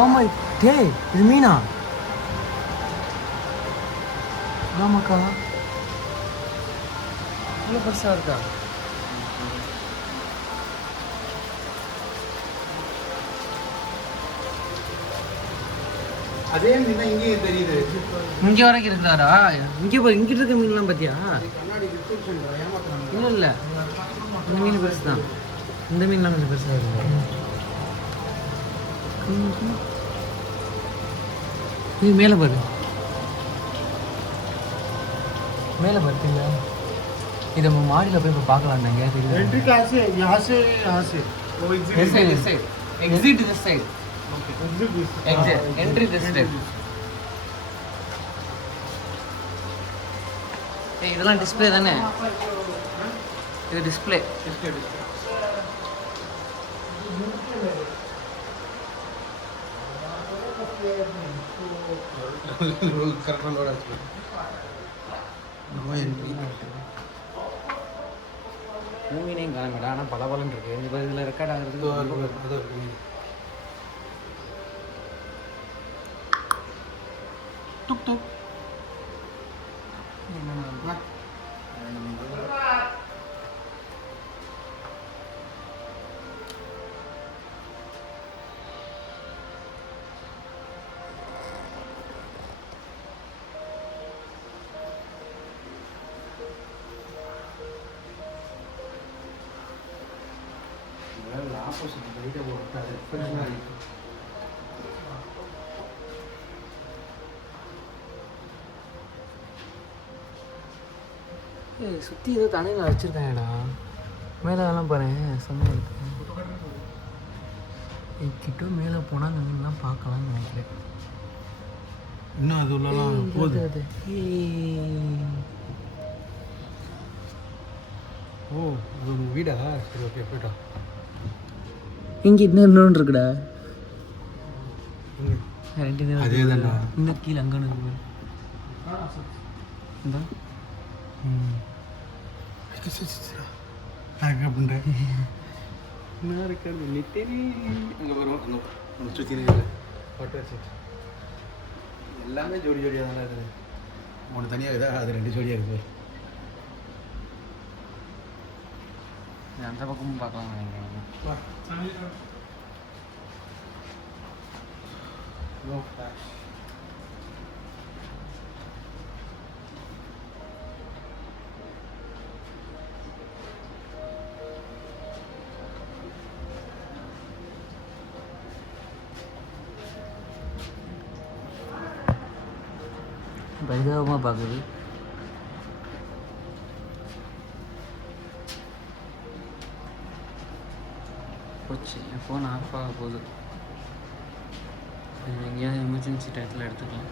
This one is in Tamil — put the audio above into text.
ஓமை டேய் இது மீனா ஆமாக்கா இவ்வளோ பெருசாக இருக்கா அதே மீன் தான் இங்கேயும் தெரியுது. இங்கே வரைக்கும் இருக்கிறாரா? இங்கே இங்கிட்டு இருக்க மீன்லாம் பார்த்தியா? இல்லை இல்லை இந்த மீன் பெருசு தான். இந்த மீன்லாம் கொஞ்சம் பெருசாக இருக்கு. இது மேலே பாரு, மேலே பார்த்தீங்களா? இதை நம்ம மாடியில் போய் இப்போ பார்க்கலாம். எங்கேயாவது एंट्री कहाँ से? यहाँ से यहाँ से वो exit this side. Exit. Entry this side. இதெல்லாம் டிஸ்பிளே தானே? இது டிஸ்பிளே. மூவினையும் காண ஆனால் பல பலன் இருக்கு. இப்போ இதில் ரெக்கார்ட் ஆகுறதுக்கு டுக் டுக் ஆப்போசிட் லைட்டை போட்டு சுற்றி ஏதோ தண்ணியில் வச்சுருக்காங்கடா. மேலே அதெல்லாம் பாரு செம்மையாக இருக்கு. கிட்ட மேலே போனால் அந்த மீன்லாம் பார்க்கலாம்னு நினைக்கிறேன். இன்னும் அது உள்ளலாம் போகுது. அது ஓ அது ஒரு வீடா? சரி ஓகே போய்ட்டா. இங்கே இன்னொன்று இருக்குடா. அதே தான்டா. இன்னும் கீழே அங்கே இருக்கு. இந்த நான் என்ன பண்ணுறேன்? நான் இருக்கிறது நித்தேனே அங்கே வரும். அங்கே சுற்றி பட்டு வச்சு எல்லாமே ஜோடி ஜோடியாக தானே இருக்குது. ஒன்று தனியாக இருக்குதா? அது 2 ஜோடியாக இருக்குது. அந்த பக்கமும் பார்க்கலாம் நினைக்கிறேன். பரிதாபமாக பார்க்குது. போச்சு, என் ஃபோன் ஆஃப் ஆக போகுது. எங்கேயாவது எமர்ஜென்சி டயத்தில் எடுத்துக்கலாம்.